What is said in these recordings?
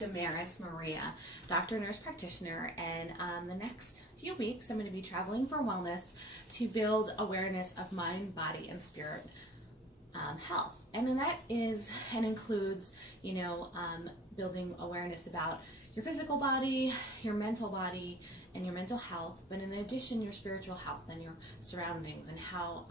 Damaris Maria, doctor, nurse practitioner, and the next few weeks I'm going to be traveling for wellness to build awareness of mind, body, and spirit health. And then that is and includes, building awareness about your physical body, your mental body, and your mental health, but in addition, your spiritual health and your surroundings and how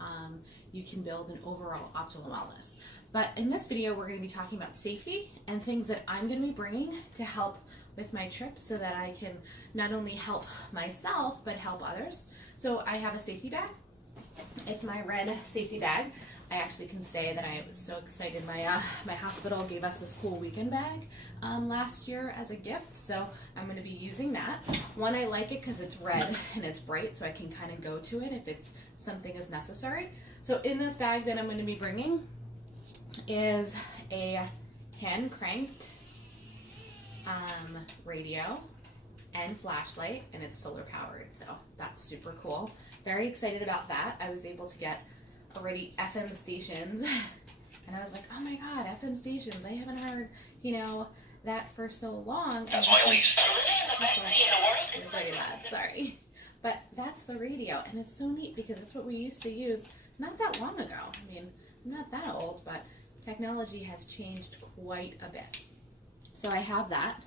you can build an overall optimal wellness. But in this video, we're going to be talking about safety and things that I'm going to be bringing to help with my trip so that I can not only help myself, but help others. So I have a safety bag. It's my red safety bag. I actually can say that I was so excited. My hospital gave us this cool weekend bag last year as a gift, so I'm going to be using that. One, I like it because it's red and it's bright, so I can kind of go to it if it's something is necessary. So in this bag that I'm going to be bringing is a hand-cranked radio and flashlight, and it's solar powered, so that's super cool. Very excited about that. I was able to get already FM stations and I was like, oh my god, FM stations, I haven't heard that for so long. That's my least. It's very loud, sorry, but that's the radio, and it's so neat because it's what we used to use not that long ago. I mean, I'm not that old, but technology has changed quite a bit. So I have that,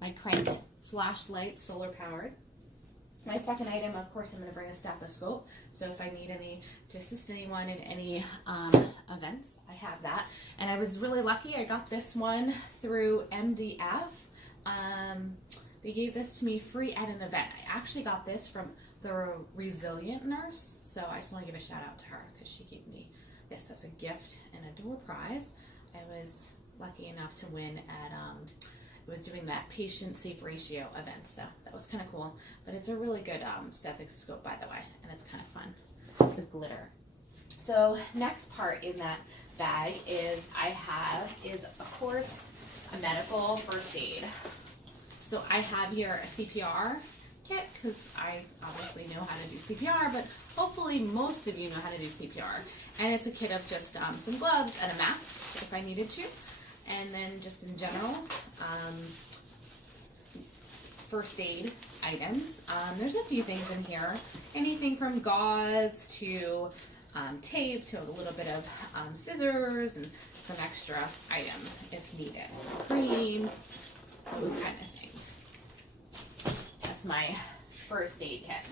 my cranked flashlight, solar powered. My second item, of course, I'm going to bring a stethoscope, so if I need to assist anyone in any events, I have that. And I was really lucky, I got this one through MDF. They gave this to me free at an event. I actually got this from the Resilient nurse, so I just want to give a shout out to her because she gave me this as a gift and a door prize. I was lucky enough to win at it was doing that patient safe ratio event, so that was kind of cool. But it's a really good stethoscope, by the way, and it's kind of fun with glitter. So next part in that bag is of course a medical first aid. So I have here a CPR kit because I obviously know how to do CPR, but hopefully most of you know how to do CPR. And it's a kit of just some gloves and a mask if I needed to. And then just in general, first aid items. There's a few things in here. Anything from gauze to tape to a little bit of scissors and some extra items if needed. Some cream, those kind of things. That's my first aid kit.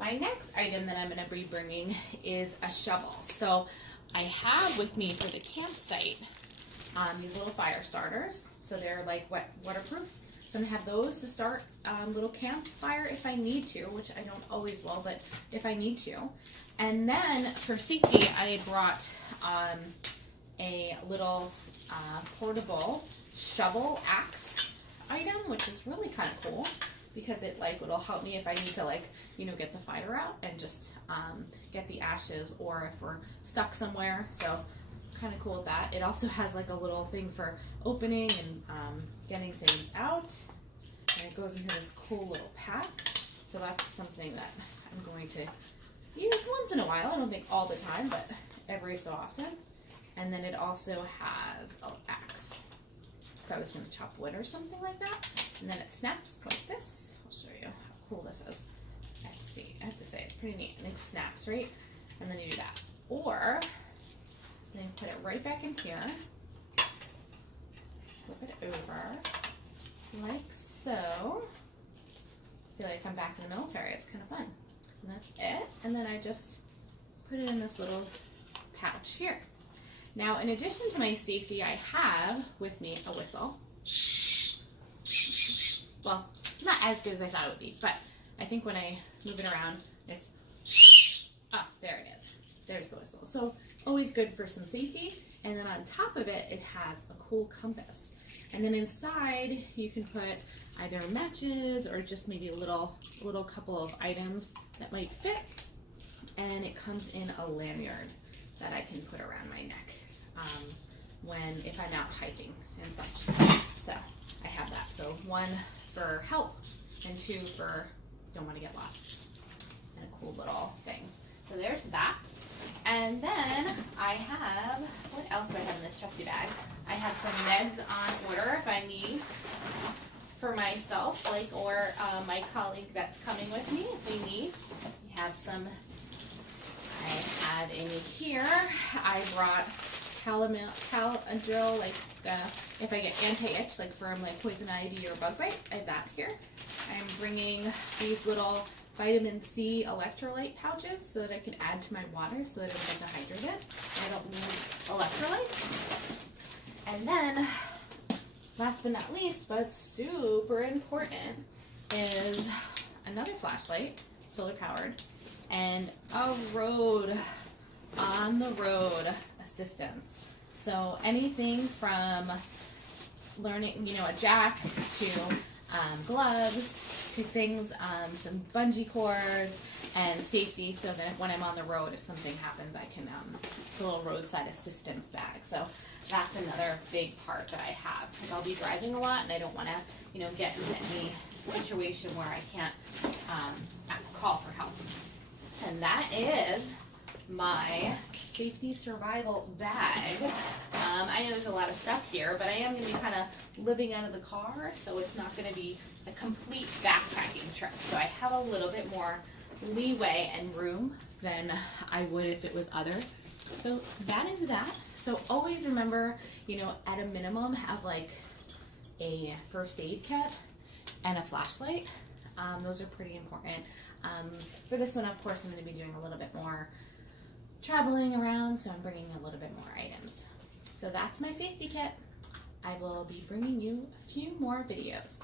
My next item that I'm going to be bringing is a shovel. So I have with me for the campsite these little fire starters. So they're like waterproof. So I'm going to have those to start little campfire if I need to, which I don't always will, but if I need to. And then for safety, I brought a little portable shovel axe item, which is really kind of cool because it'll help me if I need to get the fire out and just get the ashes, or if we're stuck somewhere. So kind of cool with that. It also has like a little thing for opening and getting things out, and it goes into this cool little pack. So that's something that I'm going to use once in a while. I don't think all the time, but every so often. And then it also has an axe if I was going to chop wood or something like that. And then it snaps like this. I'll show you how cool this is. I have to say it's pretty neat. And it snaps, right? And then you do that. Or then put it right back in here. Flip it over like so. I feel like I'm back in the military. It's kind of fun. And that's it. And then I just put it in this little pouch here. Now, in addition to my safety, I have with me a whistle. Well, not as good as I thought it would be, but I think when I move it around, it's, oh, there it is. There's the whistle. So always good for some safety. And then on top of it, it has a cool compass. And then inside, you can put either matches or just maybe a little couple of items that might fit. And it comes in a lanyard that I can put around my neck if I'm out hiking and such. So I have that. So one for help and two for don't want to get lost. And a cool little thing. So there's that. And then I have, what else do I have in this trusty bag? I have some meds on order if I need for myself, like, or my colleague that's coming with me if they need. We have some, I have in here, I brought Caladril, like if I get anti-itch, like from like poison ivy or bug bite, I have that here. I'm bringing these little vitamin C electrolyte pouches so that I can add to my water so that I don't get dehydrated. I don't need electrolytes. And then, last but not least, but super important, is another flashlight, solar powered, and a on the road assistance. So anything from learning, a jack to gloves to things, some bungee cords and safety, so that when I'm on the road, if something happens, I can, it's a little roadside assistance bag. So that's another big part that I have. Like I'll be driving a lot and I don't want to, get into any situation where I can't call for help. And that is my safety survival bag. I know there's a lot of stuff here, but I am going to be kind of living out of the car, so it's not going to be a complete backpacking trip. So I have a little bit more leeway and room than I would if it was other. So that is that. So always remember, at a minimum, have like a first aid kit and a flashlight. Those are pretty important. For this one, of course, I'm going to be doing a little bit more traveling around, so I'm bringing a little bit more items. So that's my safety kit. I will be bringing you a few more videos.